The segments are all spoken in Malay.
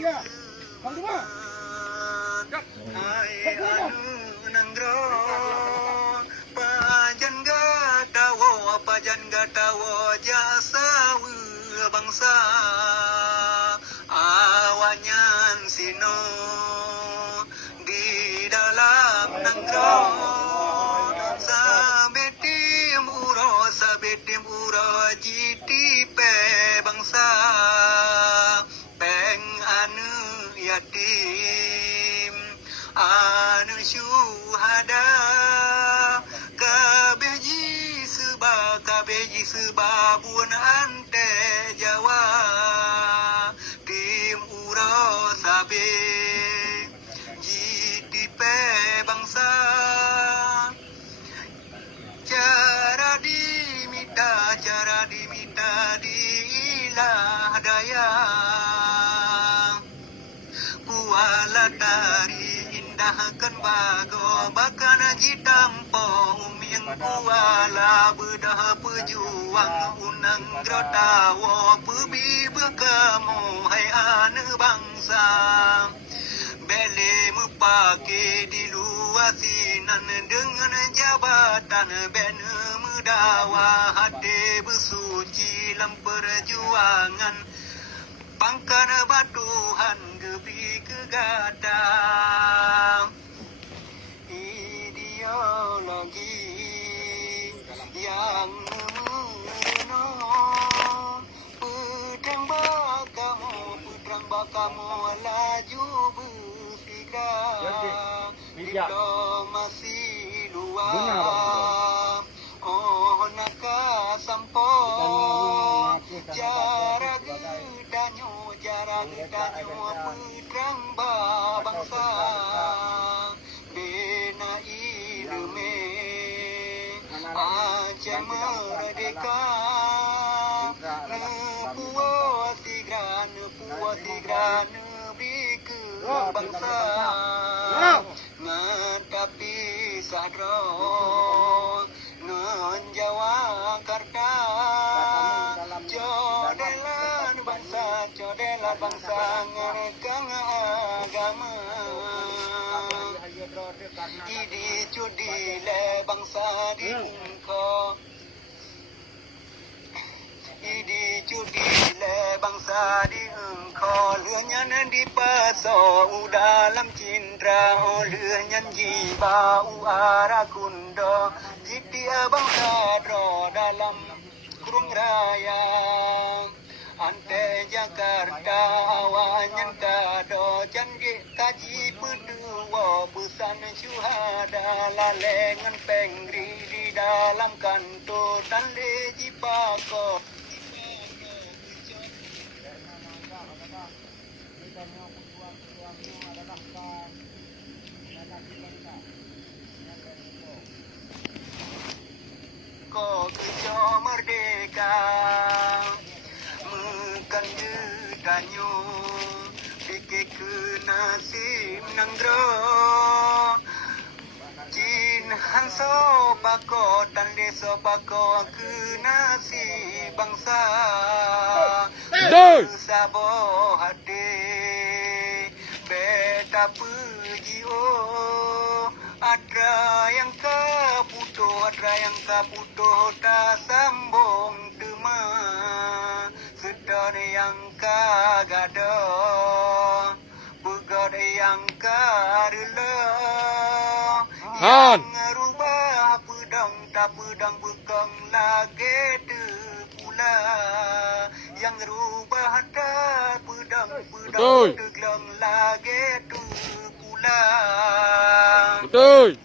Hai anu nanggro pajan gatawo jasa bangsa awanyan sino di dalam nanggro sabetim uro jitipe bangsa peng anu yatim anu syuhada kabeji sebabun ante Jawa tim uro sabe jitipe bangsa cara dimita diilah daya kuala tari indahkan bago bakan jitampo uming kuala bedah pejuang unang grotawo pebi bekamu hai ane bangsa bele mupake di luar sinan dengan jabatan bene mudawa hati bersuci dalam perjuangan pangkana batuhan gebi kegadang ideologi yang memuno putrang bakamu laju bersikap diplomasi luar naka sampo jarak danyo putrang bangsa bena ilume Aceh merdeka puas sigran biku bangsa ngatapi sadro ngon Jawa Karta codelan bangsa ngerekang agama idi cudi le bangsa diungko idi cudi le bangsa diungko luanyan di paso dalam cindra luanyan jiba uara kundo jitia bangsa dro dalam kurung raya ante Jakarta awanyan kado janji kaji pedua pesan syuhada lalengan pengri di dalam kantor dan leji pako kau kejo merdeka mekan judanyo fikir ke nasib nanggro Jin hanso bako dan deso bako ke nasib bangsa sabo hati beta pujio ada yang kaputo tak sambung tema sedar yang kagado bugad yang karela yang rubah pedang bekang lagi de pula yang rubah tak pedang teglang lagi tu pula betul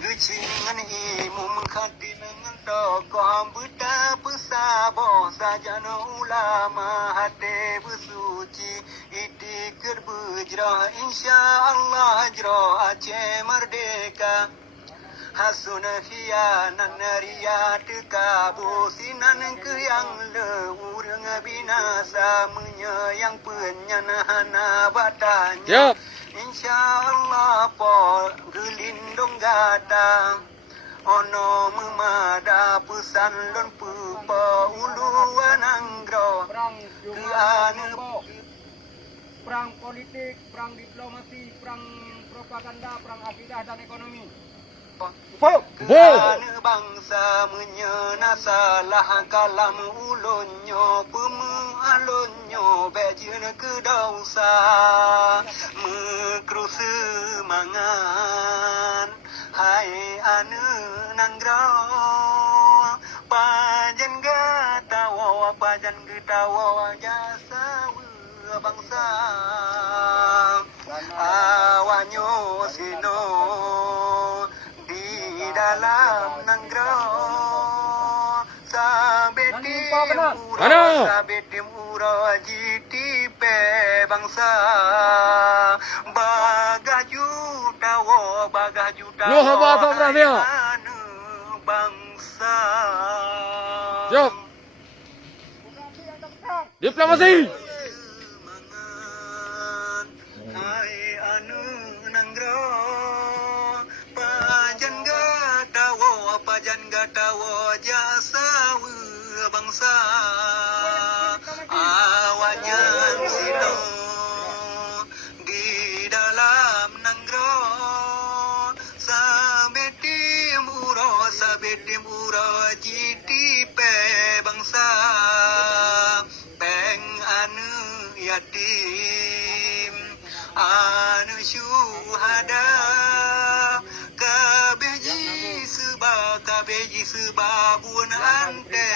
Gucingan imu mengkhati dengan tokoh buta pesabo sajana ulama hati bersuci itikir berjrah insyaAllah jrah Aceh merdeka hasuna khianan riat kabusinan ke yang leurang binasa menyayang penyanahan batanya InsyaAllah po gelindung gata ono memada pesan lon pupa uluan anggro ke anu perang politik, perang diplomasi, perang propaganda, perang akidah dan ekonomi. Kerana bangsa menyena salah kalam ulunyo pemalunyo bejun kedausa mekru semangan hai anu nanggro pajan gatawa jasa bangsa awanyo sino dalam nanggro sampai timuro jitipe bangsa bagah juta Lu haba apa berarti? bangsa Jom. Diplomasi. Semangat, hai anu nanggro pajan gatawa jasa bangsa awanyan sino di dalam nanggro sampai timuro jitipe bangsa peng anu yatim anu syuhada kabeji sebabun ante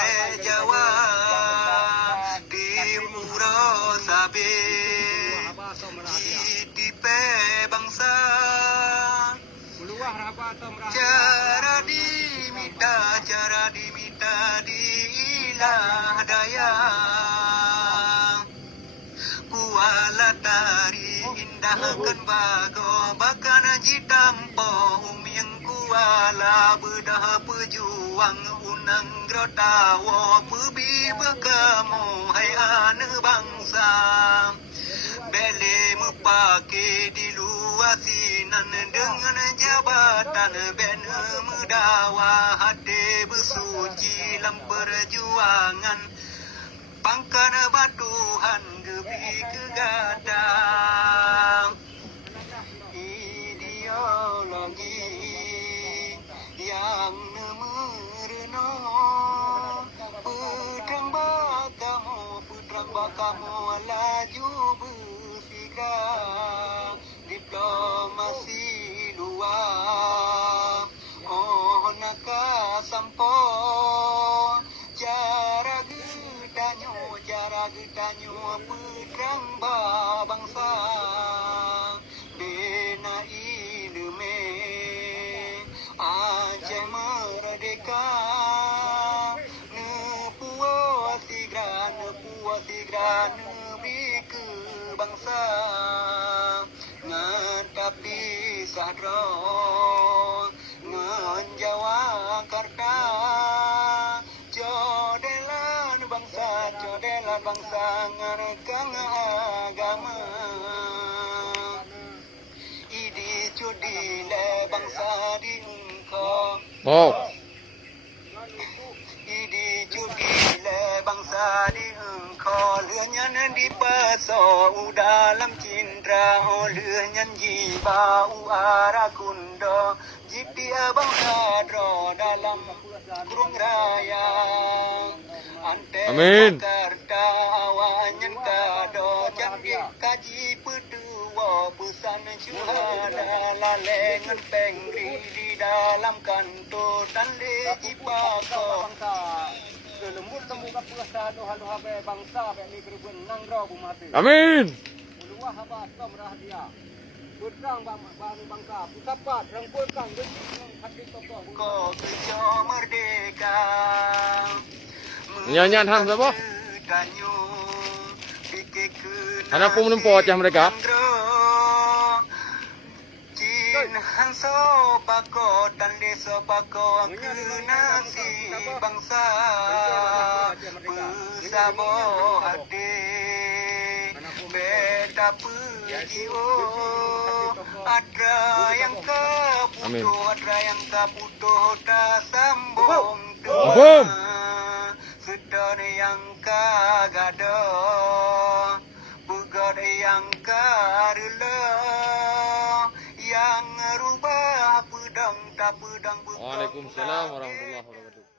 Jawa timuro sabe jitipe bangsa cara dimita diilah daya kuala tari indahkan bago bahkan jitampo yang kuala bedah pejuang unang grotawo pebi berkamu hai ane bangsa bele mepake di luar sinan dengan jabatan bena mudawa hati bersuci dalam perjuangan pangkana batuhan gebi kegadang ideologi yang merena putrang bakamu laju bersikap diplomasi luar naka sampo cara gedanyo putrang bangsa bena ilme Aceh merdeka nepuas sigran biku bangsa ngatapi sadro nganjawa karta jodelan bangsa nganekang agama idi cudi le bangsa di Oh. Idi judi le bangsa di engkau leuhnyan di paso dalam cindra leuhnyan jiba uara kundo jitia bangsa dro dalam kurung raya ante Amin. Jakarta awanyan kado janji kaji pedua pesan syuhada lalengan pengri di dalam kantor dan leji pako lembut temuka pula doha be bangsa be negeri benanggro bumati Amin. ulua haba tom rahadia putrang bangsa pusapat rangkulkan dengan hati tokoh ko kejo merdeka Nyanyian ham siapa? Anak aku menempuh wajah mereka. Hanso bako tande so bako nasi bangsa bersabo hati beda pujio ada yang kaputo tak sambung Ampun. Sedar yang kagado bugad yang karela yang rubah pedang tak pedang bekam. Waalaikumsalam warahmatullahi wabarakatuh.